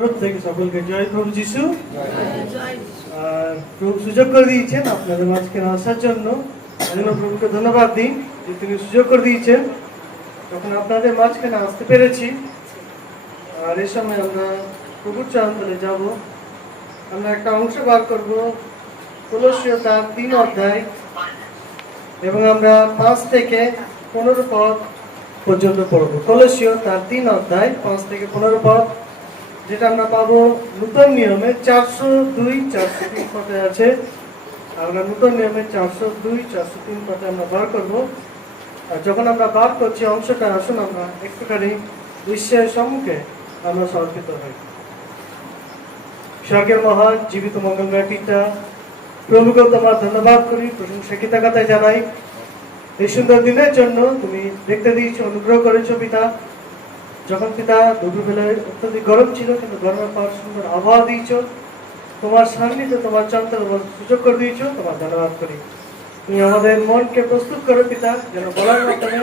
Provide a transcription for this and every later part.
তরফ থেকে সকলকে জয় প্রভু যিশু। প্রভু সুযোগ করে দিয়েছেন আপনাদের মাঝখানে আসার জন্য। এজন্য প্রভুকে ধন্যবাদ দিই যে তিনি সুযোগ করে দিয়েছেন, তখন আপনাদের মাঝখানে আসতে পেরেছি। আর এই সময় আমরা প্রভুর চরণতলে যাব। আমরা একটা অংশ বার করব, কলসীয় তার 3 অধ্যায়, এবং আমরা 5 থেকে 15 পদ পর্যন্ত পড়ব। কলসীয় তার 3 অধ্যায় 5 থেকে 15 পদ, যেটা আমরা পাবো নূতন নিয়মে 402 403 পদে আছে। আমরা নূতন নিয়মে 402 403 পদে আমরা বার করব। আর যখন আমরা বার করছি অংশটা, আসুন আমরা একটুখানি ঈশ্বরের সম্মুখে আমরা সমর্পিত হই। স্বর্গের মহান জীবিত মঙ্গলময় পিতা, প্রভুকে তোমার ধন্যবাদ করি, প্রশংসা কৃতজ্ঞতা জানাই এই সুন্দর দিনের জন্য। তুমি দেখতে দিয়েছো, অনুগ্রহ করেছো পিতা। যখন পিতা দুপুরবেলায় অত্যধিক গরম ছিল, কিন্তু গরমের পর সুন্দর আবহাওয়া দিয়েছ, তোমার সান্নিধ্যে তোমার চঞ্চল সুযোগ করে দিয়েছ, তোমার ধন্যবাদ করি। তুমি আমাদের মনকে প্রস্তুত করো পিতা, যেন বলার মাধ্যমে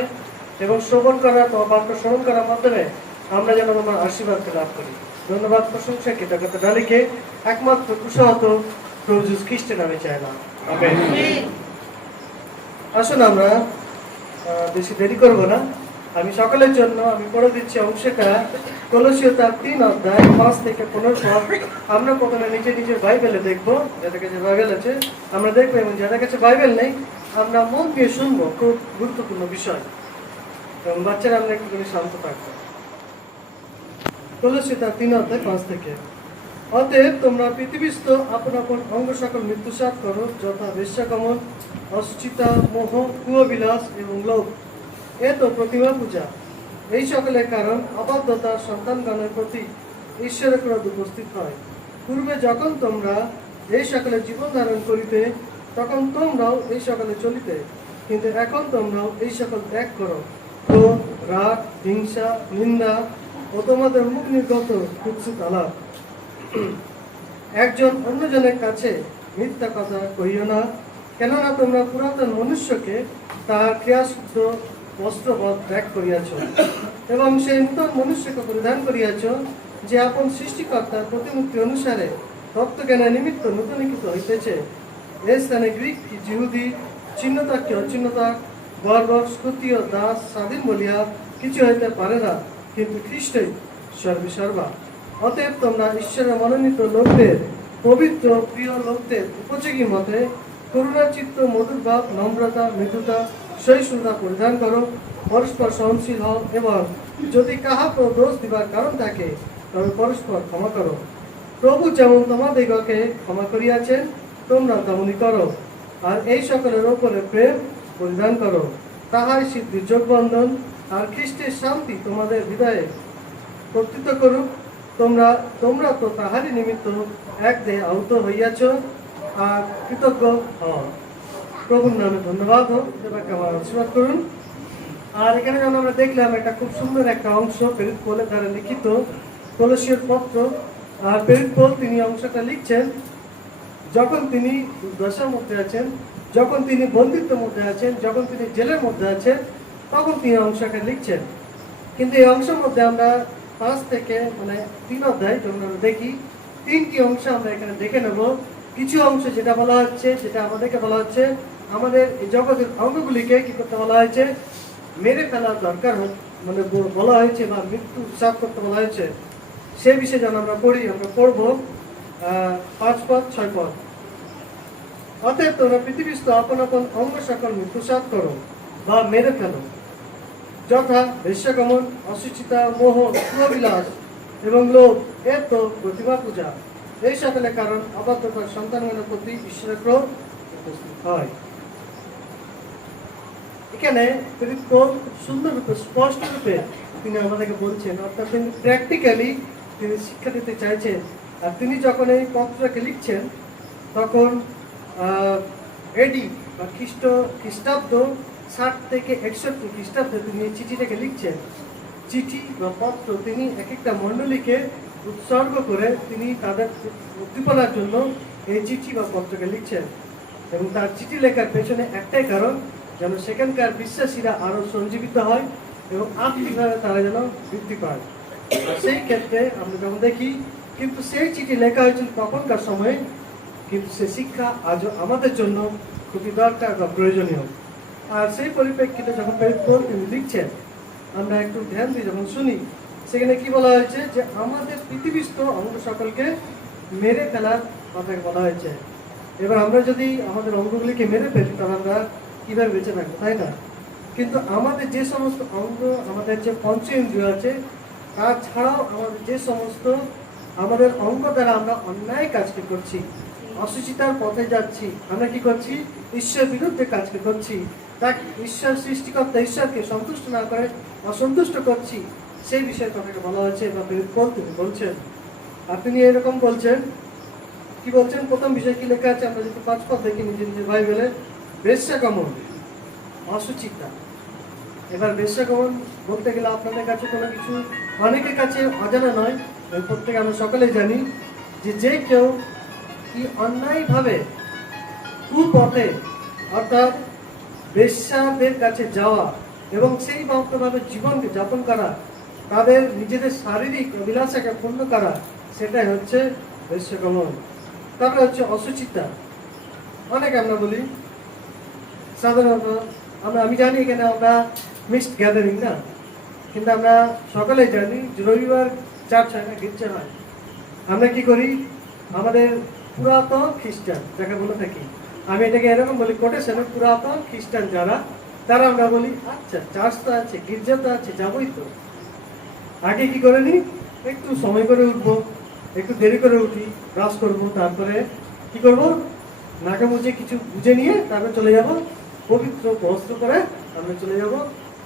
এবং শ্রবণ করা, তোমার বাক্য শ্রবণ করার মাধ্যমে আমরা যেন তোমার আশীর্বাদকে লাভ করি। ধন্যবাদ, প্রশংসা কৃতজ্ঞতা ডালিকে একমাত্র কুশাহত প্রভু যীশু খ্রিস্টের নামে চাইলাম, আমেন। আসুন আমরা বেশি দেরি করব না, আমি সকলের জন্য আমি পড়ে দিচ্ছি অংশটা। কলসীয় তার 3 অধ্যায় 5 থেকে 15 পদ। আমরা প্রথমে নিজের বাইবেলে দেখবো, যাদের কাছে বাইবেল আছে আমরা দেখবো, এবং যাদের কাছে বাইবেল নেই আমরা মন দিয়ে শুনবো। খুব গুরুত্বপূর্ণ বিষয়, এবং বাচ্চারা আমরা একটু করে শান্ত থাকবো। কলসীয় তার 3 অধ্যায় 5 থেকে। অতএব তোমরা পৃথিবীস্থ আপন আপন অঙ্গ সকল মৃত্যুসাৎ করো, যথা বেশ্যাগমন, অসুচিতা, মোহ, কুয়োবিলাস এবং লোভ, এ তো প্রতিমা পূজা। এই সকলের কারণ অবাধ্যতার সন্তানগণের প্রতি ঈশ্বরের ক্রোধ উপস্থিত হয়। পূর্বে যখন তোমরা এই সকলে জীবন ধারণ করিতে, তখন তোমরাও এই সকলে চলিতে, কিন্তু এখন তোমরাও এই সকল ত্যাগ করো। ক্রোধ, রাগ, হিংসা, নিন্দা ও তোমাদের মুখ নির্গত কুৎসিত আলাপ। একজন অন্যজনের কাছে মিথ্যা কথা কহিও না, কেননা তোমরা পুরাতন মনুষ্যকে তাহার ক্রিয়াসূত্র বস্ত্রবধ ত্যাগ করিয়াছ, এবং সেই নূতন মনুষ্যকে পরিধান করিয়াছ, যে আপন সৃষ্টিকর্তার প্রতিমূর্তি অনুসারে তত্ত্বজ্ঞানের নিমিত্ত নূতনীকৃত হইতেছে। এই স্থানে গ্রীক কি যিহুদি, চিহ্নতা কি অচিহ্নতা, বর্বর, স্কুতীয়, দাস, স্বাধীন বলিয়া কিছু হইতে পারে না, কিন্তু খ্রিস্টই সর্বেসর্বা। অতএব তোমরা ঈশ্বরের মনোনীত লোকদের, পবিত্র প্রিয় লোকদের উপযোগী মতে করুণাচিত্ত, মধুর ভাব, নম্রতা, মৃদুতা, সহিষ্ণুতা পরিধান করো। পরস্পর সহনশীল হও, এবং যদি কাহাকে দোষ দিবার কারণ থাকে তবে পরস্পর ক্ষমা করো। প্রভু যেমন তোমাদিগকে ক্ষমা করিয়াছেন, তোমরা তেমনি করো। আর এই সকলের ওপরে প্রেম পরিধান করো, তাহাই সিদ্ধির যোগবন্ধন। আর খ্রিস্টের শান্তি তোমাদের হৃদয়ে কর্তৃত্ব করুক। তোমরা তো তাহারই নিমিত্ত এক দেহে আহত হইয়াছ, আর কৃতজ্ঞ হও। প্রভুর নামে ধন্যবাদ হোক, এটাকে আমার আশীর্বাদ করুন। আর এখানে যেন আমরা দেখলাম একটা খুব সুন্দর একটা অংশ প্রেরিত পৌলের দ্বারা লিখিত কলসীয় পত্র। আর প্রেরিত পৌল তিনি অংশটা লিখছেন যখন তিনি দশার মধ্যে আছেন, যখন তিনি বন্দিত্বের মধ্যে আছেন, যখন তিনি জেলের মধ্যে আছেন, তখন তিনি অংশটা লিখছেন। কিন্তু এই অংশের মধ্যে আমরা 5 থেকে 3 অধ্যায় যখন আমরা দেখি, 3টি অংশ আমরা এখানে দেখে নেব। কিছু অংশ যেটা বলা হচ্ছে, যেটা আমাদেরকে বলা হচ্ছে আমাদের এই জগতের অঙ্গগুলিকে কি করতে বলা হয়েছে, মেরে ফেলার দরকার বলা হয়েছে, বা মৃত্যু সাফ করতে বলা হয়েছে। সে বিষয়ে যেন আমরা পড়ি। আমরা পড়বো 5 পদ 6 পদ। অতএব তোমরা পৃথিবীস্থ আপন আপন অঙ্গ সকল মৃত্যুসাৎ করো বা মেরে ফেলো, যথা বেশ্যাগমন, অসুচিতা, মোহ, কুয়োবিলাস এবং লোভ, এর তো প্রতিমা পূজা। এই সকলের কারণ অবাধ্যতার সন্তানগণের প্রতি ঈশ্বরের ক্রোধ উপস্থিত হয়। এখানে সুন্দর রূপে, স্পষ্ট রূপে তিনি আমাদেরকে বলছেন, অর্থাৎ তিনি প্র্যাকটিক্যালি তিনি শিক্ষা দিতে চাইছেন। আর তিনি যখন এই পত্রটাকে লিখছেন, তখন এডি বা খ্রিস্টাব্দ 60 থেকে 61 খ্রিস্টাব্দে তিনি এই চিঠিটাকে লিখছেন। চিঠি বা পত্র তিনি এক একটা মণ্ডলীকে উৎসর্গ করে তিনি তাদের উদ্দীপনার জন্য এই চিঠি বা পত্রকে লিখছেন। এবং তার চিঠি লেখার পেছনে একটাই কারণ, যেন সেখানকার বিশ্বাসীরা আরো সঞ্জীবিত হয় এবং আত্মিকভাবে তারা যেন বৃদ্ধি পায়। আর সেই ক্ষেত্রে আমরা যখন দেখি কিন্তু সেই চিঠি লেখা হয়েছিল তখনকার সময়ে, কিন্তু সে শিক্ষা আজও আমাদের জন্য খুবই দরকার বা প্রয়োজনীয়। আর সেই পরিপ্রেক্ষিতে যখন পৌল তিনি লিখছেন, আমরা একটু ধ্যান দিয়ে যখন শুনি, সেখানে কি বলা হয়েছে যে আমাদের পৃথিবীস্থ অঙ্গ সকলকে মেরে ফেলার কথা বলা হয়েছে। এবার আমরা যদি আমাদের অঙ্গগুলিকে মেরে ফেলি তাহলে আমরা কীভাবে বেঁচে থাকবো, তাই না? কিন্তু আমাদের যে সমস্ত অঙ্গ, আমাদের যে পঞ্চেন্দ্রিয় আছে, তাছাড়াও আমাদের যে সমস্ত আমাদের অঙ্গ দ্বারা আমরা অন্যায় কাজকে করছি, অসুচিতার পথে যাচ্ছি, আমরা কি করছি? ঈশ্বর বিরুদ্ধে কাজকে করছি, তাকে ঈশ্বর সৃষ্টিকর্তা ঈশ্বরকে সন্তুষ্ট না করে অসন্তুষ্ট করছি, সেই বিষয়ে কথাকে বলা হয়েছে বা পৌল তিনি বলছেন। আর তিনি এরকম বলছেন, কি বলছেন? প্রথম বিষয় কি লেখা আছে আমরা যদি 5 পদ দেখি নিজের নিজের বাইবেলে, বেশ্যাগমন, অসুচিতা। এবার বেশ্যাগমন বলতে গেলে আপনাদের কাছে কোনো কিছু অনেকের কাছে অজানা নয়, প্রত্যেকে আমরা সকলেই জানি যে যে কেউ কি অন্যায়ভাবে কুপথে অর্থাৎ বেশ্যাদের কাছে যাওয়া এবং সেই মতভাবে জীবনকে যাপন করা, তাদের নিজেদের শারীরিক অভিলাষাকে পূর্ণ করা, সেটাই হচ্ছে বেশ্যাগমন। তারপরে হচ্ছে অসুচিতা। অনেকে আমরা বলি সাধারণত আমি জানি এখানে আমরা মিক্সড গ্যাদারিং না, কিন্তু আমরা সকলেই জানি যে রবিবার চার্চ হয় না, গির্জা হয়। আমরা কি করি? আমাদের পুরাতন খ্রিস্টান যাকে বলে থাকি, আমি এটাকে এরকম বলি কোটেশনে, পুরাতন খ্রিস্টান যারা, তারা আমরা বলি আচ্ছা চার্চ তো আছে, গির্জা তো আছে, যাবই তো। আগে কি করে নি? একটু সময় করে উঠবো, একটু দেরি করে উঠি, ব্রাশ করবো, তারপরে কি করব? নাকে মুছে কিছু বুঝে নিয়ে তারপরে চলে যাব পবিত্র বস্ত্র করে আমরা চলে যাব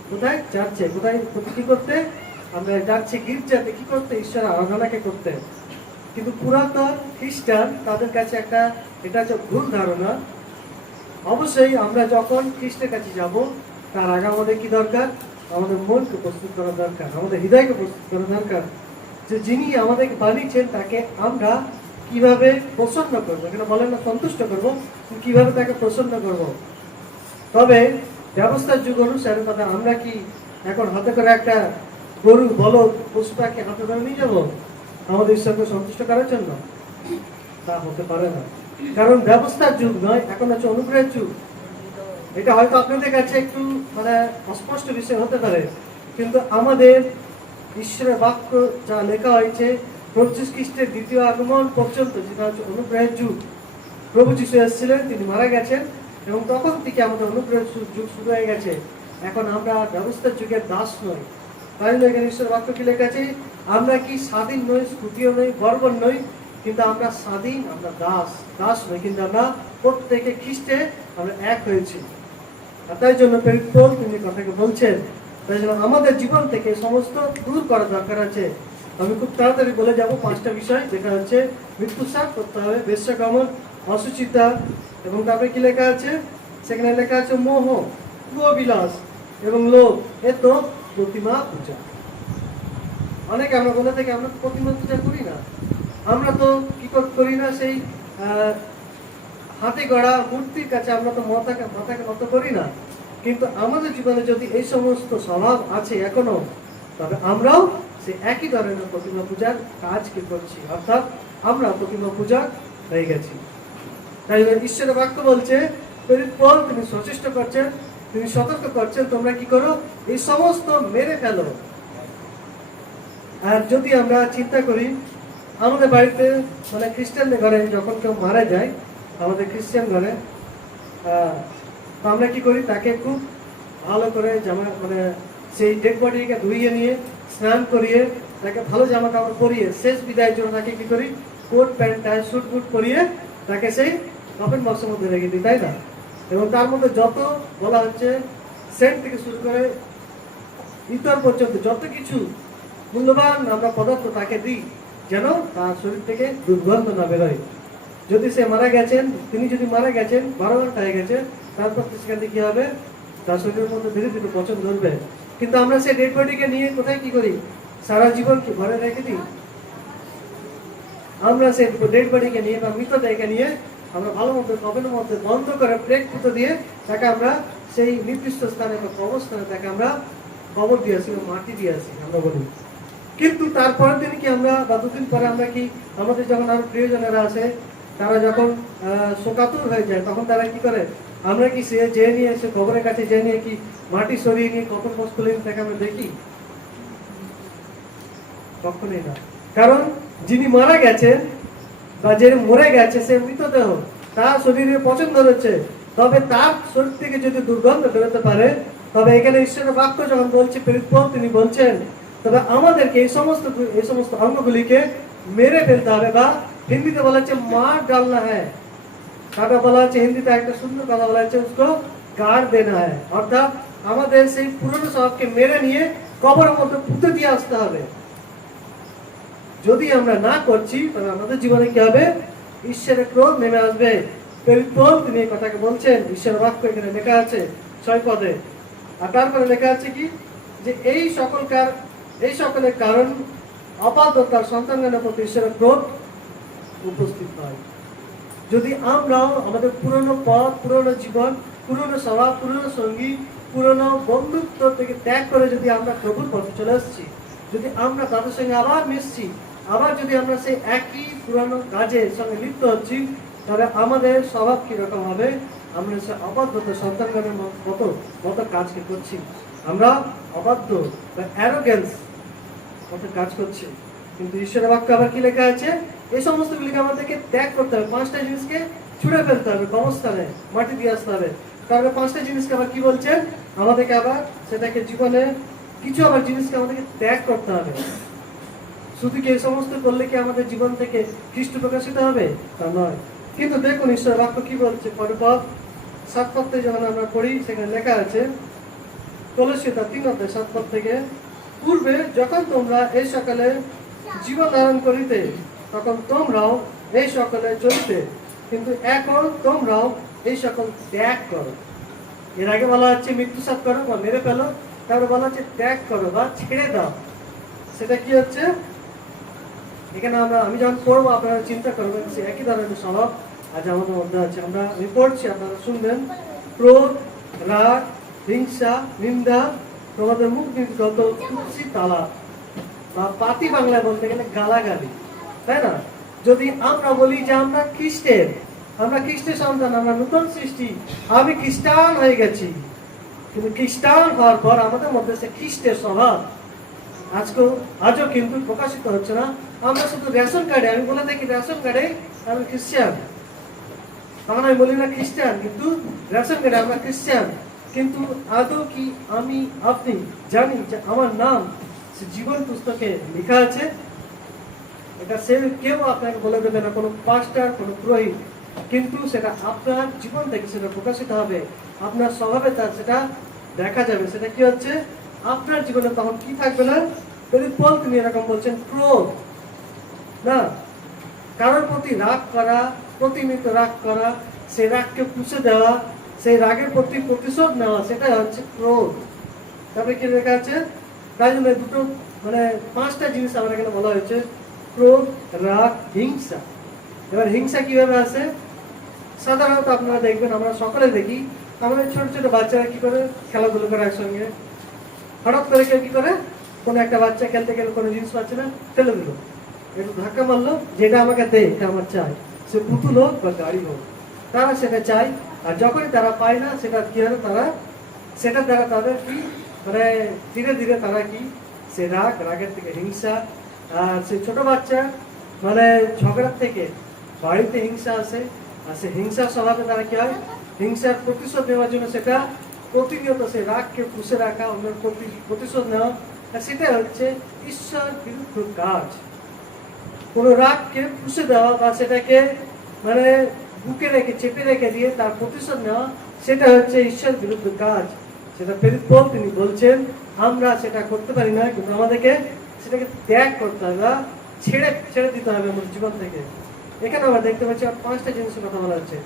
কোথায়? চার্চে। কোথায়? কি করতে? আমরা যাচ্ছি গির্জাতে কি করতে? ঈশ্বর আরাধনাকে করতে। কিন্তু পুরাতন খ্রিস্টান তাদের কাছে এটা হচ্ছে ভুল ধারণা। অবশ্যই আমরা যখন খ্রিস্টের কাছে যাব তার আগে আমাদের কি দরকার? আমাদের মনকে প্রস্তুত করা দরকার, আমাদের হৃদয়কে প্রস্তুত করা দরকার, যে যিনি আমাদেরকে বানিয়েছেন তাকে আমরা কিভাবে প্রসন্ন করবো। এখানে বলেন না সন্তুষ্ট করবো, কিভাবে তাকে প্রসন্ন করব। তবে ব্যবস্থার যুগ অনুসারে তবে আমরা কি এখন হাতে করে একটা গরু, বলদ, পশু পাখি হাতে ধরে নিয়ে যাবো আমাদের ঈশ্বরকে সন্তুষ্ট করার জন্য? তা হতে পারে না, কারণ ব্যবস্থার যুগ নয়, এখন হচ্ছে অনুগ্রহের যুগ। এটা হয়তো আপনাদের কাছে একটু অস্পষ্ট বিষয় হতে পারে, কিন্তু আমাদের ঈশ্বরের বাক্য যা লেখা হয়েছে, প্রভু যীশু খ্রিস্টের দ্বিতীয় আগমন পর্যন্ত, যেটা হচ্ছে অনুগ্রহের যুগ। প্রভু যীশু এসেছিলেন, তিনি মারা গেছেন, এবং তখন থেকে আমাদের অনুগ্রহের যুগ শুরু হয়ে গেছে। এখন আমরা ব্যবস্থার যুগের দাস নই। তাই জন্য এখানে ঈশ্বরের বাক্য কি লেখা আছে? আমরা কি স্বাধীন নই, স্কুটিও নই, বর্বর নই, কিন্তু আমরা স্বাধীন, আমরা দাস নই, কিন্তু আমরা প্রত্যেকে খ্রিস্টে আমরা এক হয়েছি। আর তাই জন্য পৌল তিনি কথাকে বলছেন, তাই জন্য আমাদের জীবন থেকে সমস্ত দূর করা দরকার আছে। আমি খুব তাড়াতাড়ি বলে যাব 5টা বিষয়, যেটা হচ্ছে মৃত্যুসাত করতে হবে, বেশ্যাগমন, অসুচিতা, এবং তারপরে কি লেখা আছে? সেখানে লেখা আছে মোহ, কুবিলাস এবং লোভ, এ তো প্রতিমা পূজা। অনেকে আমরা বলে থাকি আমরা প্রতিমা পূজা করি না, আমরা তো কি করি না, সেই হাতে গড়া মূর্তির কাছে আমরা তো মাথাকে নত করি না। কিন্তু আমাদের জীবনে যদি এই সমস্ত স্বভাব আছে এখনো, তবে আমরাও সেই একই ধরনের প্রতিমা পূজার কাজকে করছি, অর্থাৎ আমরা প্রতিমা পূজা হয়ে গেছি। তাই ঈশ্বরের বাক্য বলছে, পৌল তিনি সচেষ্ট করছেন, তিনি সতর্ক করছেন, তোমরা কি করো? এই সমস্ত মেরে ফেলো। আর যদি আমরা চিন্তা করি আমাদের বাড়িতে খ্রিস্টানদের ঘরে যখন কেউ মারা যায়, আমাদের খ্রিস্টান ঘরে, তো আমরা কি করি? তাকে খুব ভালো করে সেই ডেড বডিকে ধুইয়ে নিয়ে স্নান করিয়ে তাকে ভালো জামা কাপড় পরিয়ে শেষ বিদায়ের জন্য তাকে কি করি? Coat pant tie suit boot পরিয়ে তাকে সেই কফিন বক্সের মধ্যে রেখে দিই, তাই না? এবং তার মধ্যে যত বলা হচ্ছে সেন্ট থেকে শুরু করে ইতর পর্যন্ত যত কিছু মূল্যবান আমরা পদার্থ তাকে দিই, যেন তার শরীর থেকে দুর্গন্ধ না বেরোয়। যদি সে মারা গেছেন, তিনি যদি মারা গেছেন 12 ঘন্টা হয়ে গেছে, তারপর সেখান থেকে কি হবে? তার শরীরের মধ্যে ধীরে ধীরে পচন ধরবে। কিন্তু আমরা সেই ডেড বডিকে নিয়ে কোথায় কি করি? সারা জীবন কি ঘরে রেখে দিই? আমরা সেই ডেড বডিকে নিয়ে বা মৃতদেহকে নিয়ে আমরা ভালো মতো কফিনের মধ্যে বন্ধ করে ব্রেক পুঁতে দিয়ে তাকে আমরা সেই নির্দিষ্ট স্থানে বা কবরস্থানে তাকে আমরা কবর দিয়ে আসি, মাটি দিয়ে আসি আমরা বলি। কিন্তু তারপরের দিন কি আমরা বা দুদিন পরে আমরা কি আমাদের যখন আরো প্রিয়জনেরা আসে, তারা যখন শোকাতুর হয়ে যায়, তখন তারা কি করে? আমরা কি সে যে নিয়ে এসে কবরের কাছে যে নিয়ে কি মাটি সরিয়ে নিয়ে কবর পোষ তুলে তাকে আমরা দেখি? কখনোই না। কারণ যিনি মারা গেছেন বা যে মরে গেছে সে মৃতদেহ, তার শরীরে পছন্দ রয়েছে, তবে তার শরীর থেকে যদি দুর্গন্ধ বেরোতে পারে, তবে এখানে ঈশ্বরের বাক্য যখন বলছে প্রেরিত তিনি বলছেন, তবে আমাদেরকে এই সমস্ত অঙ্গগুলিকে মেরে ফেলতে হবে, বা হিন্দিতে বলা হচ্ছে মার ডালনা হ্যাঁ, তাকে বলা হচ্ছে হিন্দিতে একটা সুন্দর কথা বলা হচ্ছে উসকো গাড় দেনা হ্যাঁ, অর্থাৎ আমাদের সেই পুরনো স্বভাবকে মেরে নিয়ে কবরের মধ্যে পুঁতে দিয়ে আসতে হবে। যদি আমরা না করছি তবে আমাদের জীবনে কি হবে? ঈশ্বরের ক্রোধ নেমে আসবে। প্রেরিত পৌল তিনি এই কথাকে বলছেন, ঈশ্বরের বাক্য এখানে লেখা আছে 6 পদে। আর তারপরে লেখা আছে কি, যে এই সকলের কারণ অবাধ্যতার সন্তানগণের প্রতি ঈশ্বরের ক্রোধ উপস্থিত হয়। যদি আমরাও আমাদের পুরনো পথ, পুরনো জীবন, পুরনো স্বভাব, পুরনো সঙ্গী, পুরনো বন্ধুত্ব থেকে ত্যাগ করে যদি আমরা প্রভুর পথে চলে আসছি, যদি আমরা তাদের সঙ্গে আবার মিশছি, আবার যদি আমরা সেই একই পুরনো কাজের সঙ্গে লিপ্ত হচ্ছি, তবে আমাদের স্বভাব কিরকম হবে? আমরা সে অবাধ্যতা সন্তানগণের মতো কাজকে করছি। আমরা অবাধ্য বা অ্যারোগেন্স মতো কাজ করছি। কিন্তু ঈশ্বরের বাক্য আবার কি লেখা আছে? এই সমস্তগুলিকে আমাদেরকে ত্যাগ করতে হবে। 5টা জিনিসকে ছুঁড়ে ফেলতে হবে, কবরস্থানে মাটি দিয়ে আসতে হবে। তারপরে 5টা জিনিসকে আবার কি বলছেন? আমাদেরকে আবার সেটাকে জীবনে কিছু আবার জিনিসকে আমাদেরকে ত্যাগ করতে হবে। শুধু কি এই সমস্ত করলে কি আমাদের জীবন থেকে খ্রিস্ট প্রকাশিত হবে? তা নয়। কিন্তু দেখুন ঈশ্বরের বাক্য কি বলছে, পরের পদ 7 পদ থেকে যখন আমরা পড়ি, সেখানে লেখা আছে কলসিয়া 3:7 পদ থেকে, পূর্বে যখন তোমরা এই সকালে জীবন ধারণ করিতে, তখন তোমরাও এই সকলে চলিতে, কিন্তু এখন তোমরাও এই সকল ত্যাগ করো। এর আগে বলা হচ্ছে মৃত্যুসাৎ করো বা মেরে ফেলো, তারপরে বলা হচ্ছে ত্যাগ করো বা ছেড়ে দাও। সেটা কি হচ্ছে? এখানে আমি যখন পড়বো আপনারা চিন্তা করবেন সে একই ধরনের স্বভাব আজ আমাদের মধ্যে আছে। আমি পড়ছি, আপনারা শুনবেন। ক্রোধ, রাগ, হিংসা, নিন্দা, তোমাদের মুখ নির্গত তুলসী তালা, বা পাতি বাংলায় বলতে গেলে গালাগালি, তাই না? যদি আমরা বলি যে আমরা খ্রিস্টের সন্তান, আমরা নতুন সৃষ্টি, আমি খ্রিস্টান হয়ে গেছি, কিন্তু খ্রিস্টান হওয়ার পর আমাদের মধ্যে সে খ্রিস্টের স্বভাব আজও কিন্তু প্রকাশিত হচ্ছে না। আমরা শুধু রেশন কার্ডে, আমি বলে থাকি রেশন কার্ডে আমি খ্রিস্টান, তখন আমি বলি না খ্রিস্টান, কিন্তু রেশন কার্ডে আমরা খ্রিস্টান। কিন্তু আদৌ কি আপনি জানি যে আমার নাম সে জীবন পুস্তকে লেখা আছে? এটা সে কেউ আপনাকে বলে দেবে না, কোনো পাস্টার, কোনো পুরোহিত, কিন্তু সেটা আপনার জীবন থেকে সেটা প্রকাশিত হবে, আপনার স্বভাবে তার সেটা দেখা যাবে। সেটা কি হচ্ছে? আপনার জীবনে তখন কি থাকবে না? প্রেরিত পৌল তিনি এরকম বলছেন, ক্রোধ না, কারোর প্রতি রাগ করা, প্রতিনিয়ত রাগ করা, সেই রাগকে পুষে দেওয়া, সেই রাগের প্রতি প্রতিশোধ নেওয়া, সেটাই হচ্ছে ক্রোধ। তারপরে কি লেখা আছে? তাই জন্য দুটো 5টা জিনিস আমার এখানে বলা হয়েছে, ক্রোধ, রাগ, হিংসা। এবার হিংসা কিভাবে আসে? সাধারণত আপনারা দেখবেন, আমরা সকলে দেখি, আমাদের ছোট ছোট বাচ্চারা কি করে খেলাধুলো করে একসঙ্গে, হঠাৎ করে কেউ কি করে, কোনো একটা বাচ্চা খেলতে গেলে কোনো জিনিস পাচ্ছে না, ফেলে দিল, একটু ধাক্কা মারলো, যেটা আমাকে দে, এটা আমার চাই, সে পুতুল হোক বা গাড়ি হোক, তারা সেটা চায়। আর যখনই তারা পায় না, সেটা কি হয়, সেটার দ্বারা তাদের কি ধীরে ধীরে তারা কি সে রাগের থেকে হিংসা, আর সে ছোট বাচ্চা ঝগড়ার থেকে বাড়িতে হিংসা আসে, আর সে হিংসার স্বভাবে তারা কি হয়, হিংসার প্রতিশোধ নেওয়ার জন্য সেটা প্রতিনিয়ত সে রাগকে পুষে রাখা, অন্যের প্রতিশোধ নেওয়া, সেটা হচ্ছে ঈশ্বর বিরুদ্ধ কাজ। কোন রাগকে পুষে দেওয়া বা সেটাকে বুকে রেখে চেপে রেখে দিয়ে তার প্রতিশোধ নেওয়া, সেটা হচ্ছে ঈশ্বর বিরুদ্ধ কাজ। সেটা প্রেরিত পৌল তিনি বলছেন আমরা সেটা করতে পারি না, কিন্তু আমাদেরকে সেটাকে ত্যাগ করতে হবে, ছেড়ে দিতে হবে আমাদের জীবন থেকে। এখানে আমরা দেখতে পাচ্ছি 5টা জিনিসের কথা বলা হচ্ছে,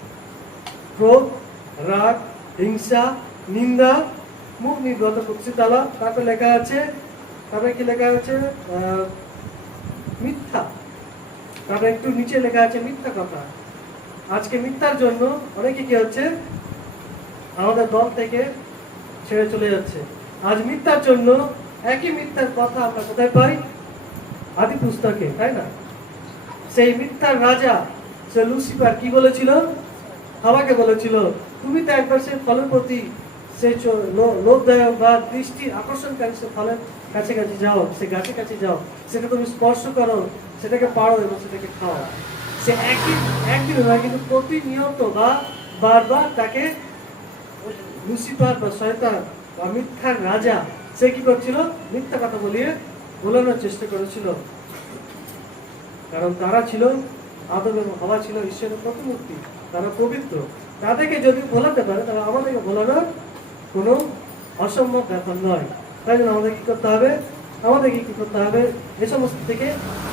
ক্রোধ, রাগ, হিংসা, নিন্দা, মুখ নির্গত তুলসী তালা। তারপরে লেখা আছে, তারপরে কি লেখা আছে? মিথ্যা। তারপরে একটু নিচে লেখা আছে মিথ্যা কথা। আজকে মিথ্যার জন্য অনেকে কি হচ্ছে, আমাদের দল থেকে ছেড়ে চলে যাচ্ছে। আজ মিথ্যার জন্য একই মিথ্যার কথা আমরা কোথায় পাই? আদি পুস্তকে, তাই না? সেই মিথ্যার রাজা সে লুসিফার কি বলেছিল? হাওয়াকে বলেছিল, তুমি তো একবার সে ফলের প্রতি সেই লোভদায়ক বা দৃষ্টির আকর্ষণকারী সে ফলের কাছাকাছি যাও, সে গাছের কাছে যাও, সেটা তুমি স্পর্শ করো, সেটাকে পারো এবং সেটাকে খাও। সে একদিন নয়, কিন্তু প্রতিনিয়ত বা বারবার তাকে লুসিফার বা শয়তান বা মিথ্যার রাজা সে কি করছিল? মিথ্যা কথা বলিয়ে ভোলানোর চেষ্টা করেছিল। কারণ তারা ছিল, আদম এবং হাওয়া ছিল ঈশ্বরের প্রতিমূর্তি, তারা পবিত্র। তাদেরকে যদি ভোলাতে পারে তাহলে আমাদেরকে ভোলানোর কোনো অসম্ভব ব্যাপার নয়। তাই জন্য আমাদের কি করতে হবে? আমাদেরকে কি করতে হবে? এ সমস্ত থেকে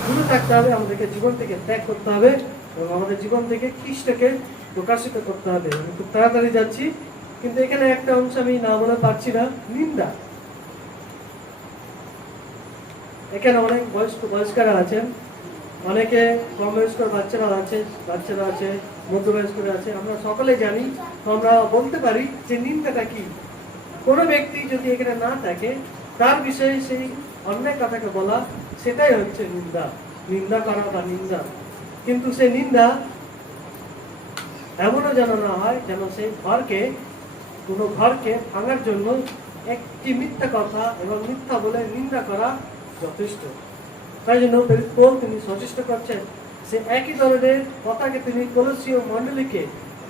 দূরে থাকতে হবে, আমাদেরকে জীবন থেকে ত্যাগ করতে হবে এবং আমাদের জীবন থেকে খ্রিস্টকে প্রকাশিত করতে হবে। আমি খুব তাড়াতাড়ি যাচ্ছি, কিন্তু এখানে একটা অংশ আমি না বলে পারছি না, নিন্দা। এখানে অনেক বয়স্করা আছেন, অনেকে কম বয়স্ক বাচ্চারা আছে, মধ্যবয়স্করা আছে। আমরা সকলে জানি, আমরা বলতে পারি যে নিন্দাটা কি। কোনো ব্যক্তি যদি এখানে না থাকে, তার বিষয়ে সেই অন্যায় কথাকে বলা, সেটাই হচ্ছে নিন্দা, নিন্দা করা বা নিন্দা। কিন্তু সেই নিন্দা এমনও যেন না হয় যেন সেই কোনো ঘরকে ভাঙার জন্য একটি মিথ্যা কথা এবং মিথ্যা বলে নিন্দা করা যথেষ্ট। তাই জন্য পৌল তিনি সচেষ্ট করছেন, সে একই ধরনের কথাকে তিনি কলসীয় মণ্ডলীকে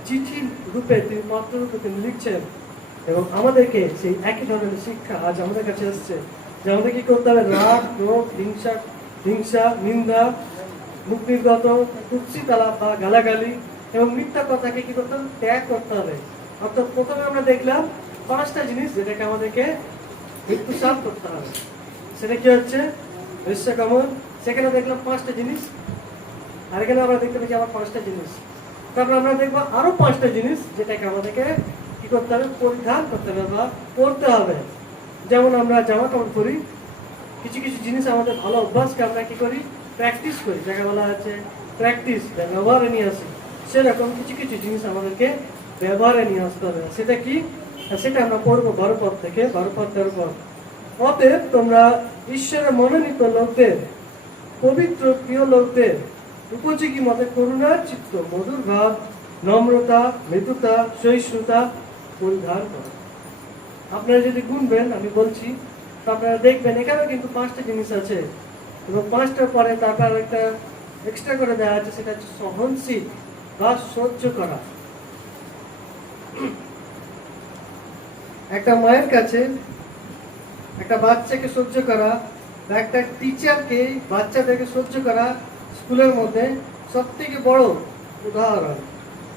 চিঠি রূপে, তিনি পত্র রূপে তিনি লিখছেন এবং আমাদেরকে সেই একই ধরনের শিক্ষা আজ আমাদের কাছে এসছে যে আমাদের কি করতে হবে? রাগ, ক্রোধ, হিংসা, নিন্দা, মুখ নির্গত, কুৎসিত আলাপ বা গালাগালি এবং মিথ্যা কথাকে কি করতে হবে? ত্যাগ করতে হবে। অর্থাৎ প্রথমে আমরা দেখলাম 5টা জিনিস যেটাকে আমাদেরকে মৃত্যুসাত করতে হবে। সেটা কি হচ্ছে? বেশ্যাকামন। সেখানে দেখলাম 5টা জিনিস, আর এখানে আমরা দেখতে পাচ্ছি আবার 5টা জিনিস। তারপর আমরা দেখবো আরো 5টা জিনিস যেটাকে আমাদেরকে কি করতে হবে? পরিধান করতে হবে বা পড়তে হবে। যেমন আমরা জামা কাপড় পরি, কিছু কিছু জিনিস আমাদের ভালো অভ্যাসকে আমরা কি করি? প্র্যাকটিস করি, যাকে বলা আছে প্র্যাকটিস, ব্যবহারে নিয়ে আসি। সেরকম কিছু কিছু জিনিস আমাদেরকে ব্যবহারে নিয়ে আসতে হবে। সেটা কি? সেটা আমরা পড়বো 12 পদ থেকে 12 পদ 13 পদ। অতএব তোমরা ঈশ্বরের মনোনীত লোকদের, পবিত্র প্রিয় লোকদের উপযোগী মতে করুণা, চিত্ত, মধুর ভাব, নম্রতা, মৃদুতা, সহিষ্ণুতা পরিধান করো। আপনারা যদি গুনবেন, আমি বলছি, তা আপনারা দেখবেন এখানেও কিন্তু 5টা জিনিস আছে এবং 5টার পরে তারপর একটা এক্সট্রা করে দেওয়া আছে, সেটা হচ্ছে সহনশীল বা সহ্য করা। একটা মায়ের কাছে একটা বাচ্চাকে সহ্য করা বা একটা টিচারকে বাচ্চাদেরকে সহ্য করা স্কুলের মধ্যে সব থেকে বড় উদাহরণ।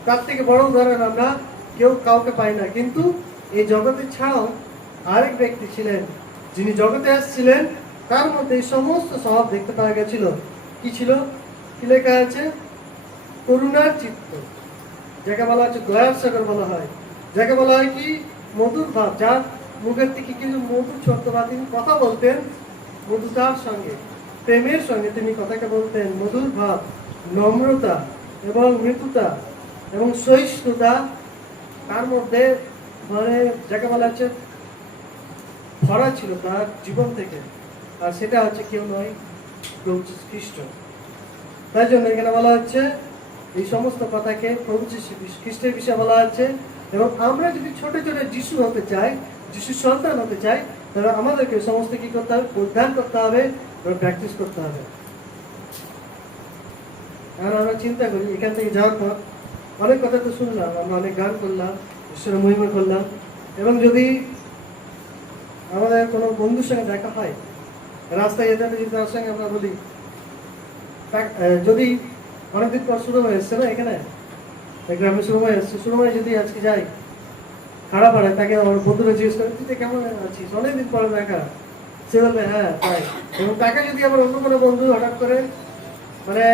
তার থেকে বড় উদাহরণ আমরা কেউ কাউকে পাই না। কিন্তু এই জগতে ছাড়াও আরেক ব্যক্তি ছিলেন, যিনি জগতে আসছিলেন, তার মধ্যে এই সমস্ত স্বভাব দেখতে পাওয়া গেছিল। কি ছিল? কি লেখা আছে? করুণার চিত্ত, যাকে বলা হচ্ছে দয়ার সাগর বলা হয়, যাকে বলা হয় কি? মধুর ভাব, যার মুখের থেকে কিছু মধুর ছড়ত বা তিনি কথা বলতেন মধুতার সঙ্গে, প্রেমের সঙ্গে তিনি কথাকে বলতেন। মধুর ভাব, নম্রতা এবং মৃদুতা এবং সহিষ্ণুতা তার মধ্যে, মানে যাকে বলা হচ্ছে ভরা ছিল তার জীবন থেকে। আর সেটা হচ্ছে কেউ নয়, প্রভু খ্রিস্ট। তাই জন্য এখানে বলা হচ্ছে এই সমস্ত কথাকে প্রভু খ্রিস্টের বিষয়ে বলা হচ্ছে। এবং আমরা যদি ছোট ছোট যিশু হতে চাই, যিশুর সন্তান হতে চাই, তাহলে আমাদেরকে সমস্ত কি করতে হবে? পরিধান করতে হবে এবং প্র্যাকটিস করতে হবে। কারণ আমরা চিন্তা করি, এখান থেকে যাওয়ার পর অনেক কথা তো শুনলাম, আমরা অনেক গান করলাম, ঈশ্বরের মহিমা করলাম, এবং যদি আমাদের কোনো বন্ধুর সঙ্গে দেখা হয়, রাস্তায় যেতে যদি তার সঙ্গে আমরা বলি, যদি অনেকদিন পর সুরময় এসছে না, এখানে গ্রামে সুরময় এসছে, সুরময় যদি আজকে যাই খারাপ হয়, তাকে আমার বন্ধুরা জিজ্ঞেস করে, তুই কেমন আছিস, অনেকদিন পরে দেখা, সে বলবে হ্যাঁ তাই। এবং তাকে যদি আবার অন্য কোনো বন্ধু হঠাৎ করে মানে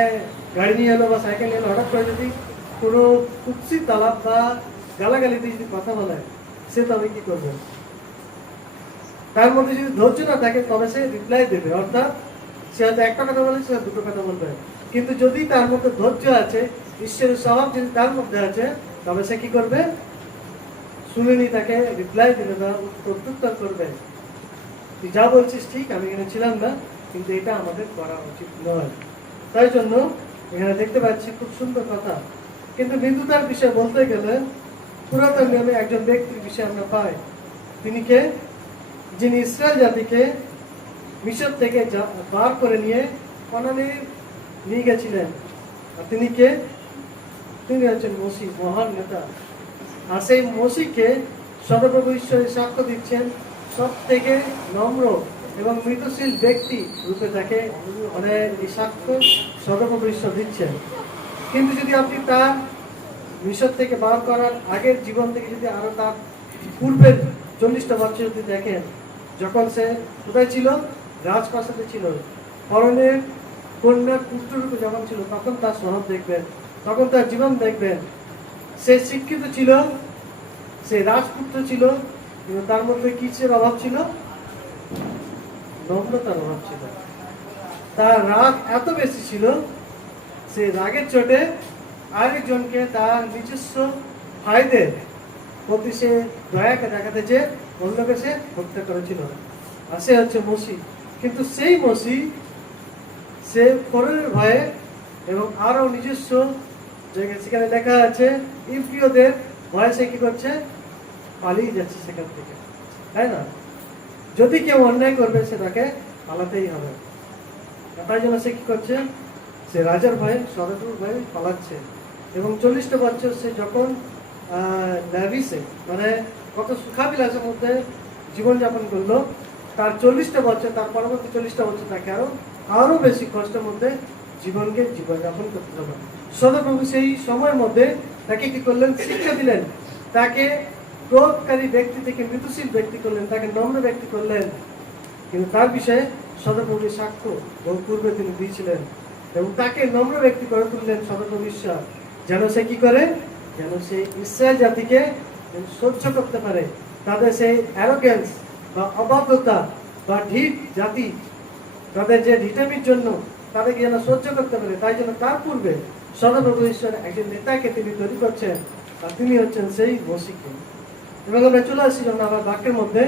গাড়ি নিয়ে এলো বা সাইকেল নিয়ে এলো, হঠাৎ করে যদি কোনো কুৎসিত আলাপ বা গালাগালিতে যদি কথা বলে, সে তবে কি করবে? তার মধ্যে যদি ধৈর্য না থাকে তবে সে রিপ্লাই দেবে, অর্থাৎ সে হয়তো একটা কথা বলে, সে দুটো কথা বলবে। কিন্তু যদি তার মধ্যে ধৈর্য আছে, ঈশ্বরের স্বভাব যদি তার মধ্যে আছে, তবে সে কি করবে? শুনেনি তাকে রিপ্লাই দিবে বা প্রত্যুত্তর করবে, তুই যা বলছিস ঠিক, আমি এখানে ছিলাম না, কিন্তু এটা আমাদের করা উচিত নয়। তাই জন্য এখানে দেখতে পাচ্ছি খুব সুন্দর কথা। কিন্তু মৃদুতার বিষয়ে বলতে গেলে পুরাতন নিয়মে একজন ব্যক্তির বিষয়ে আমরা পাই, তিনি কে, যিনি ইসরায়েল জাতিকে মিশর থেকে বার করে নিয়ে কনানে নিয়ে গেছিলেন। আর তিনি কে? তিনি হচ্ছেন মসিহ, মহান নেতা। আর সেই মসিহকে সর্বপ্রভু ঈশ্বর সাক্ষ্য দিচ্ছেন সব থেকে নম্র এবং মৃদুশীল ব্যক্তি রূপে তাকে মানে এই সাক্ষ্য সর্বপ্রভু ঈশ্বর দিচ্ছেন। কিন্তু যদি আপনি তার মিশর থেকে বার করার আগের জীবন থেকে যদি আরো তার পূর্বের 40টা বছর যদি দেখেন, যখন সে কোথায় ছিল? রাজপ্রাসাদে ছিল। ফরনের কন্যার পুত্ররূপে যখন ছিল, তখন তার স্বভাব দেখবেন, তখন তার জীবন দেখবেন। সে শিক্ষিত ছিল, সে রাজপুত্র ছিল, কিন্তু তার মধ্যে কিসের অভাব ছিল? নম্রতার অভাব ছিল। তার রাগ এত বেশি ছিল, সে রাগের চোটে আরেকজনকে তার নিজস্ব ভাইদের প্রতি সে দয়াকে দেখাতে চেয়ে অন্যকে সে হত্যা করেছিল। আর সে হচ্ছে মসিহ। কিন্তু সেই মসিহ সে ফরনের ভয়ে এবং আরো নিজস্ব জায়গায়, সেখানে লেখা আছে ইব্রিয়দের ভয়ে সে কি করছে? পালিয়ে যাচ্ছে সেখান থেকে, তাই না? যদি কেউ অন্যায় করবে সে তাকে পালাতেই হবে। তাই জন্য সে কি করছে? সে রাজার ভয়ে, সদরপুর ভয়ে পালাচ্ছে। এবং 40টা বছর সে যখন ল্যাভিসে মানে কত সুখাবিলাসের মধ্যে জীবনযাপন করলো, তার 40টা বছর, তার পরবর্তী 40টা বছর তাকে আরো বেশি কষ্টের মধ্যে জীবনযাপন করতে হবে। সদপ্রভু সেই সময়ের মধ্যে তাকে কি করলেন? শিক্ষা দিলেন, তাকে ক্রোধকারী ব্যক্তি থেকে মৃদুশীল ব্যক্তি করলেন, তাকে নম্র ব্যক্তি করলেন। কিন্তু তার বিষয়ে সদপ্রভুর সাক্ষ্য বহু পূর্বে তিনি দিয়েছিলেন এবং তাকে নম্র ব্যক্তি করে তুললেন সদপ্রভু ঈশ্বর, যেন সে কি করে? যেন সে ইসরায়েল জাতিকে সহ্য করতে পারে, তাদের সেই অ্যারোগেন্স বা অবাধ্যতা বা ঢিঠ জাতি, তাদের যে ঢিটামির জন্য তাদেরকে যেন সহ্য করতে পারে। তাই জন্য তার পূর্বে সদপ্রভু ঈশ্বর একজন নেতাকে তিনি তৈরি করছেন, আর তিনি হচ্ছেন সেই মসিহ। এবং আমরা চলে আসছি যখন আবার বাক্যের মধ্যে,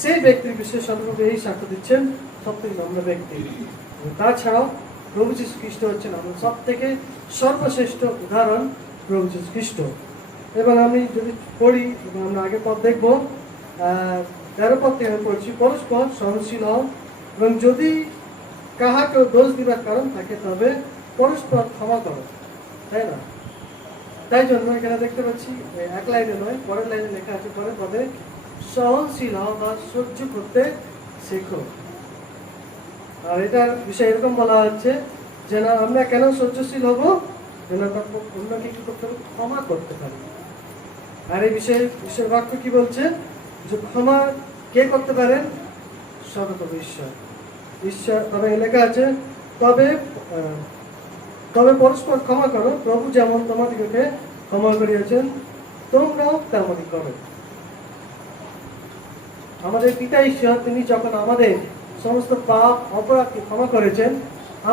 সেই ব্যক্তির বিষয়ে সদপ্রভু এই সাক্ষ্য দিচ্ছেন সব থেকে নম্র ব্যক্তি। তাছাড়াও প্রভু যীশু খ্রিস্ট হচ্ছেন আমাদের সব থেকে সর্বশ্রেষ্ঠ উদাহরণ, প্রভু যীশু খ্রিস্ট। এবং আমি যদি পড়ি, এবং আমরা আগের পথ দেখবো, 13 পদ থেকে আমি পড়ছি, পরস্পর সহনশীল হও এবং যদি কাহাকে দোষ দিবার কারণ থাকে তবে পরস্পর ক্ষমা করো, তাই না? তাই জন্য এখানে দেখতে পাচ্ছি এক লাইনে নয়, পরের লাইনে লেখা আছে, পরের পদে সহনশীল হও বা সহ্য করতে শেখো। আর এটার বিষয় এরকম বলা হচ্ছে যে না, আমরা কেন সহ্যশীল হব? যেন অন্যকে কি করতে পারি? ক্ষমা করতে পারি। আর এই বিষয়ে ঈশ্বর বাক্য কি বলছে? যে ক্ষমা কে করতে পারেন? সদপ্রভু ঈশ্বর। তবে লেখা আছে তবে পরস্পর ক্ষমা করো, প্রভু যেমন তোমাদিগকে ক্ষমা করিয়াছেন তোমরাও তেমনই করো। আমাদের পিতা ঈশ্বর তিনি যখন আমাদের সমস্ত পাপ অপরাধকে ক্ষমা করেছেন,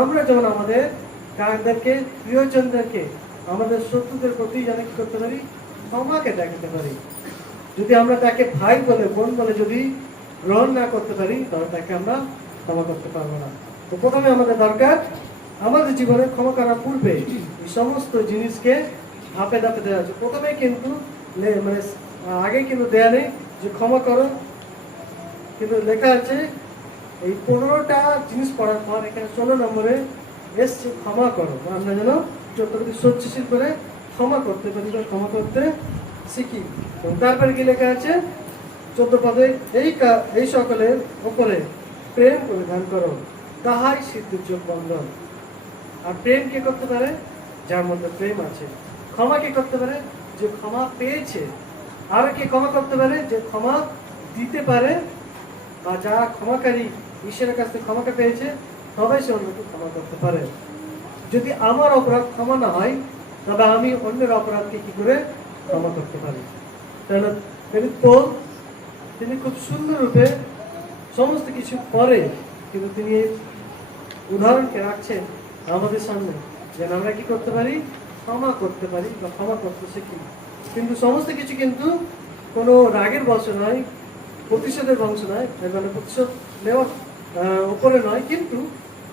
আমরা যেমন আমাদের কারদেরকে, প্রিয়জনদেরকে, আমাদের শত্রুদের প্রতি যেন কি করতে পারি? ক্ষমাকে দেখাতে পারি। যদি আমরা তাকে ভাই বলে, বোন বলে যদি গ্রহণ না করতে পারি, তাহলে তাকে আমরা ক্ষমা করতে পারবো না। তো প্রথমে আমাদের দরকার, আমাদের জীবনে ক্ষমা করার পূর্বে এই সমস্ত জিনিসকে ধাপে ধাপে দেওয়া আছে। প্রথমে কিন্তু মানে আগে কিন্তু দেয়া নেই যে ক্ষমা করো, কিন্তু লেখা আছে এই 15টা জিনিস পড়ার পর এখানে 16 নম্বরে এসছে ক্ষমা করো। আমরা যেন যতটুকু সহ্যশীল করে ক্ষমা করতে পারি বা ক্ষমা করতে শিখি। তারপরে কি লেখা আছে 14 পদে, এই সকলের উপরে প্রেম পরিধান করো, তাহাই সিদ্ধযোগ বন্ধন। আর প্রেম কে করতে পারে? যার মধ্যে প্রেম আছে। ক্ষমা কে করতে পারে? যে ক্ষমা পেয়েছে। আর কে ক্ষমা করতে পারে? যে ক্ষমা দিতে পারে, বা যারা ক্ষমাকারী ঈশ্বরের কাছ থেকে ক্ষমাকে পেয়েছে, সবাই সে অন্যকে ক্ষমা করতে পারে। যদি আমার অপরাধ ক্ষমা না হয়, তবে আমি অন্যের অপরাধকে কি করে ক্ষমা করতে পারি? তাহলে তিনি খুব সুন্দর রূপে সমস্ত কিছু করে, কিন্তু তিনি উদাহরণকে রাখছেন আমাদের সামনে, যেন আমরা কি করতে পারি? ক্ষমা করতে পারি বা ক্ষমা করতে শিখি। কিন্তু সমস্ত কিছু কিন্তু কোনো রাগের বংশ নয়, প্রতিশোধের বংশ নয়, মানে প্রতিশোধ নেওয়ার উপরে নয়, কিন্তু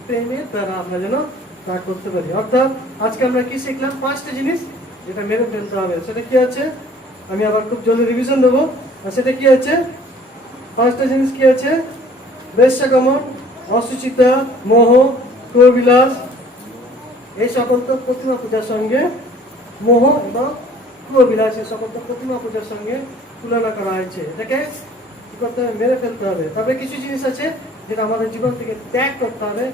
প্রেমের দ্বারা আমরা যেন তা করতে পারি। অর্থাৎ আজকে আমরা কি শিখলাম? 5টা জিনিস যেটা মেরে ফেলতে হবে। সেটা কি আছে? আমি আবার খুব জলদি রিভিশন দেবো। আর সেটা কি আছে? 5টা জিনিস কি আছে? বেশ্যাগমন, অসুচিতা, মোহ, ক্রোবিলাস, এই সকল তো প্রতিমা পূজার সঙ্গে, মোহ এবং ক্রোবিলাস এই সকল তো প্রতিমা পূজার সঙ্গে তুলনা করা হয়েছে। এটাকে কি করতে হবে? মেরে ফেলতে হবে। তবে কিছু জিনিস আছে যেটা আমাদের জীবন থেকে ত্যাগ করতে হবে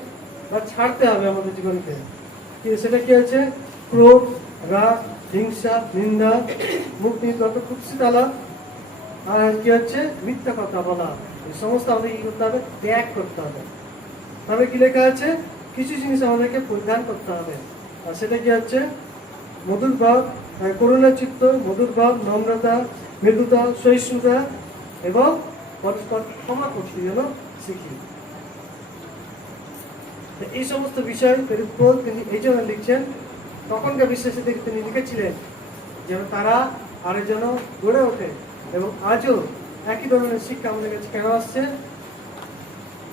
বা ছাড়তে হবে আমাদের জীবনকে। সেটা কি আছে? ক্রোধ, রাগ, হিংসা, নিন্দা, মুখ নির্গত কুৎসিত আলাপ, আর কি হচ্ছে? মিথ্যা কথা বলা। এই সমস্ত আমাদের কি করতে হবে? ত্যাগ করতে হবে। তবে কি লেখা আছে? কিছু জিনিস আমাদেরকে পরিধান করতে হবে। আর সেটা কি হচ্ছে? মধুর ভাব, করুণা চিত্ত, মধুর ভাব, নম্রতা, মৃদুতা, সহিষ্ণুতা এবং পরস্পর ক্ষমা করতে যেন শিখি। এই সমস্ত বিষয় পৌল তিনি এই জন্য লিখছেন, তখনকার বিশ্বাসীদের তিনি লিখেছিলেন যেন তারা আরো যেন গড়ে ওঠে। এবং আজও একই ধরনের শিক্ষা আমাদের কাছে কেন আসছে,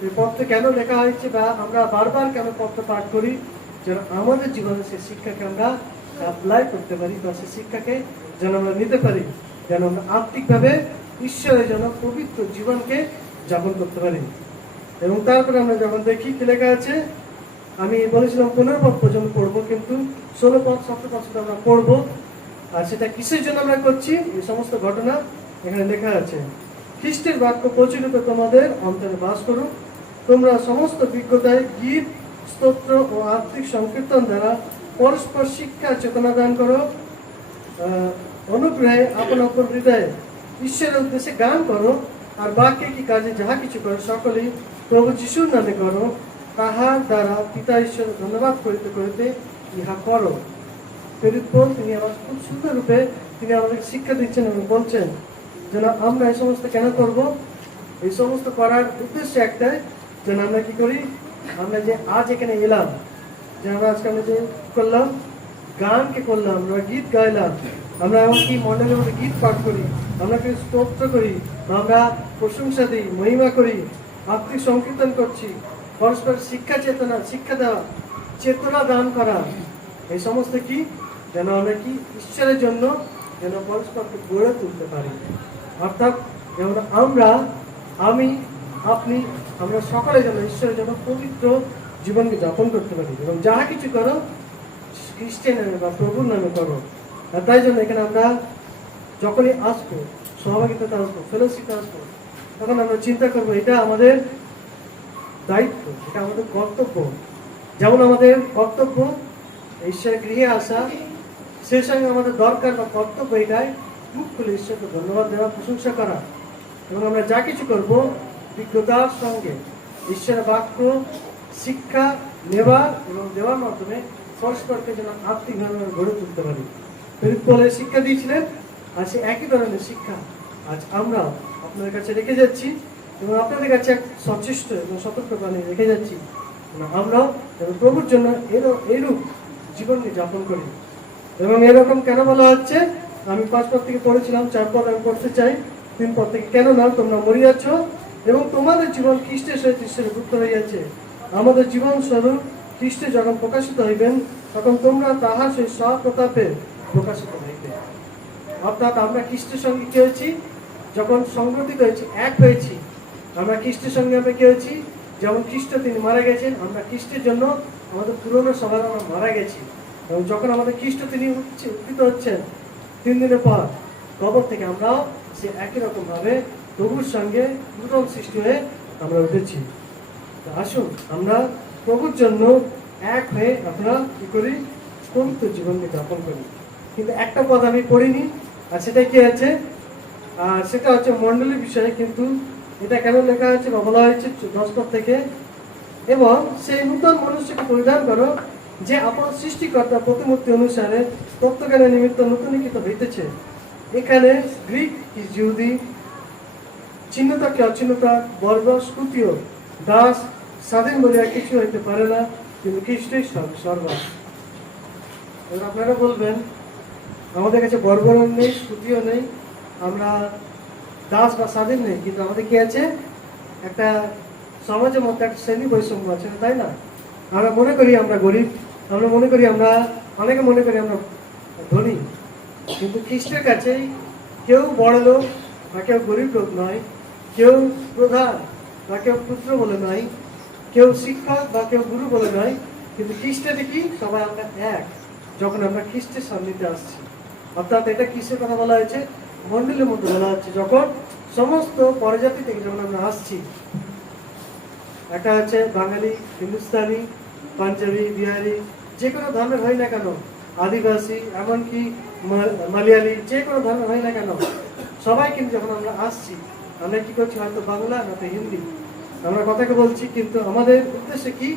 এই পত্রে কেন লেখা হয়েছে, বা আমরা বারবার কেন পত্র পাঠ করি, যেন আমাদের জীবনে সেই শিক্ষাকে আমরা অ্যাপ্লাই করতে পারি, বা সেই শিক্ষাকে যেন আমরা নিতে পারি, যেন আমরা আত্মিকভাবে ঈশ্বরের জন্য পবিত্র জীবনকে যাপন করতে পারি। এবং তারপরে আমরা যখন দেখি কি লেখা আছে, আমি বলেছিলাম 15 পদ পর্যন্ত পড়বো, কিন্তু 16 পদ 17 পদ আমরা পড়বো। আর সেটা কিসের জন্য আমরা করছি? এই সমস্ত ঘটনা এখানে লেখা আছে। খ্রিস্টের বাক্য প্রচলিত তোমাদের অন্তরে বাস করুক। তোমরা সমস্ত বিজ্ঞতায় গীত, স্তোত্র ও আত্মিক সংকীর্তন দ্বারা পরস্পর শিক্ষা চেতনা দান করো। অনুগ্রহে আপন অপর হৃদয়ে ঈশ্বরের উদ্দেশ্যে গান করো। আর বাক্যে কি কাজে যাহা কিছু করো সকলেই প্রভু যিশুর নামে করো, তাহার দ্বারা পিতা ঈশ্বরের ধন্যবাদ করিতে করিতে ইহা করো। তিনি আবার খুব সুন্দর রূপে তিনি আমাদের শিক্ষা দিচ্ছেন এবং বলছেন যেন আমরা এই সমস্ত কেন করব। এই সমস্ত করার উদ্দেশ্য একটাই, যেন আমরা কি করি, আমরা যে আজ এখানে এলাম, যে আমরা আজকে আমরা যে করলাম, গানকে করলাম, আমরা গীত গাইলাম, আমরা এমনকি মন্ডলের মধ্যে গীত পাঠ করি, আমরা কি স্তোত্র করি, আমরা প্রশংসা দিই, মহিমা করি, আত্মিক সংকীর্তন করছি, পরস্পর শিক্ষা দেওয়া, চেতনা দান করা, এই সমস্ত কি যেন আমরা কি ঈশ্বরের জন্য যেন পরস্পরকে গড়ে তুলতে পারি। অর্থাৎ যেমন আমি, আপনি, আমরা সকলে যেন ঈশ্বরের জন্য পবিত্র জীবনকে যাপন করতে পারি, এবং যাহা কিছু করো খ্রিস্টের নামে বা প্রভুর নামে করো। আর তাই জন্য এখানে আমরা যখনই আসবো, সহভাগিতাতে আসবো, ফেলোশিপে আসবো, তখন আমরা চিন্তা করবো এটা আমাদের দায়িত্ব, এটা আমাদের কর্তব্য। যেমন আমাদের কর্তব্য ঈশ্বরের গৃহে আসা, সেই সঙ্গে আমাদের দরকার বা কর্তব্য এটাই মুখ খুলে ঈশ্বরকে ধন্যবাদ দেওয়া, প্রশংসা করা। এবং আমরা যা কিছু করবো বিজ্ঞতার সঙ্গে ঈশ্বরের বাক্য শিক্ষা নেওয়া এবং দেওয়ার মাধ্যমে পরস্পরকে যেন আত্মিকভাবে গড়ে তুলতে পারি। পৌল শিক্ষা দিয়েছিলেন, আর সে একই ধরনের শিক্ষা আজ আমরা আপনাদের কাছে রেখে যাচ্ছি, এবং আপনাদের কাছে এক সচেষ্ট এবং সতর্কবাণী রেখে যাচ্ছি, আমরাও প্রভুর জন্য এরূপ জীবনকে যাপন করি। এবং এরকম কেন বলা হচ্ছে, আমি 5 পদ থেকে পড়েছিলাম, 4 পদ আমি পড়তে চাই। 3 পদ থেকে, কেন না তোমরা মরিয়াছ এবং তোমাদের জীবন খ্রিস্টের সহিত ঈশ্বরে যুক্ত হইয়াছে। আমাদের জীবন স্বরূপ খ্রিস্টে যখন প্রকাশিত হইবেন, তখন তোমরা তাহার সেই স্বপ্রতাপে প্রকাশিত হইবে। অর্থাৎ আমরা খ্রিস্টের সঙ্গে কি হয়েছি? যখন সংগঠিত হয়েছি, এক হয়েছি, আমরা খ্রিস্টের সঙ্গে আমরা কি হয়েছি? যেমন খ্রিস্ট তিনি মারা গেছেন, আমরা খ্রিস্টের জন্য আমাদের পুরনো সবার আমরা মারা গেছি। এবং যখন আমাদের খ্রিস্ট তিনি উত্থিত হচ্ছেন 3 দিনের পর কবর থেকে, আমরাও সে একই রকম ভাবে প্রভুর সঙ্গে নূতন সৃষ্টি হয়ে আমরা উঠেছি। আসুন আমরা প্রভুর জন্য এক হয়ে আমরা কি করি? পবিত্র জীবনকে যাপন করি। কিন্তু একটা পদ আমি পড়িনি, আর সেটা কি আছে? আর সেটা হচ্ছে মণ্ডলীর বিষয়ে। কিন্তু এটা কেন লেখা হয়েছে বা বলা হয়েছে 10 পদ থেকে, এবং সেই নূতন মনুষ্যকে পরিধান করো, যে আপনার সৃষ্টিকর্তা প্রতিমূর্তি অনুসারে তত্ত্বজ্ঞানের নিমিত্ত নূতনীকৃত হইতেছে। এখানে গ্রিক কি জিহুদি, চিহ্নতা কি অচিহ্নতা, বর্গ স্কুতীয়, দাস স্বাধীন বলিয়া কিছু হইতে পারে না, কিন্তু খ্রিস্টই সর্বা। আপনারা বলবেন আমাদের কাছে বর্বরও নেই, স্কুতীয় নেই, আমরা দাস বা স্বাধীন নেই, কিন্তু আমাদের কি আছে? একটা সমাজের মধ্যে একটা শ্রেণী বৈষম্য আছে, তাই না? আমরা মনে করি আমরা গরিব, আমরা মনে করি আমরা, অনেকে মনে করি আমরা ধনী, কিন্তু খ্রিস্টের কাছে কেউ বড় লোক বা কেউ গরিব লোক নয়, কেউ প্রধান বা কেউ পুত্র বলে নয়, কেউ শিক্ষক বা কেউ গুরু বলে নয়, কিন্তু খ্রিস্টে দেখি সবাই আমরা এক যখন আমরা খ্রিস্টের সান্নিধ্যে আসছি। অর্থাৎ এটা কিসের কথা বলা হয়েছে? মন্ডলের মধ্যে বলা হচ্ছে, যখন সমস্ত পরজাতি থেকে যখন আমরা আসছি, একটা হচ্ছে বাঙালি, হিন্দুস্তানি, পাঞ্জাবি, বিহারি, যে কোনো ধর্মের হয় না কেন, আদিবাসী, এমনকি মালয়ালি, যে কোনো ধর্মের হয় না কেন, সবাই কিন্তু যখন আমরা আসছি, আমরা কি করছি? হয়তো বাংলা, নয়তো হিন্দি, আমরা কথাকে বলছি, কিন্তু আমাদের উদ্দেশ্য কি?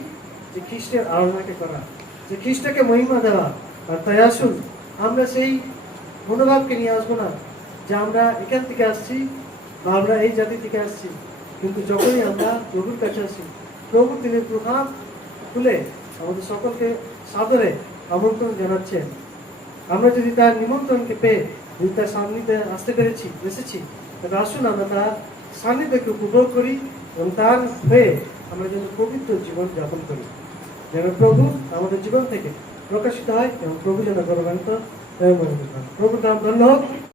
যে খ্রিস্টের আরাধনাকে করা, যে খ্রিস্টকে মহিমা দেওয়া। আর তাই আসুন আমরা সেই মনোভাবকে নিয়ে আসবো না যে আমরা এখান থেকে আসছি বা আমরা এই জাতি থেকে আসছি, কিন্তু যখনই আমরা প্রভুর কাছে আসি, প্রভু তিনি দুহাত খুলে আমাদের সকলকে সাদরে আমন্ত্রণ জানাচ্ছেন। আমরা যদি তার নিমন্ত্রণকে পেয়ে যদি তার সান্নিধ্যে আসতে এসেছি, তবে আসুন আমরা তার সান্নিধ্যকে উপভোগ করি এবং তার হয়ে আমরা যেন পবিত্র জীবন যাপন করি, যেন প্রভু আমাদের জীবন থেকে প্রকাশিত হয় এবং প্রভু যেন গৌরবান্বিত হয়ে মনে করেন। প্রভুর নাম ধন্য হোক।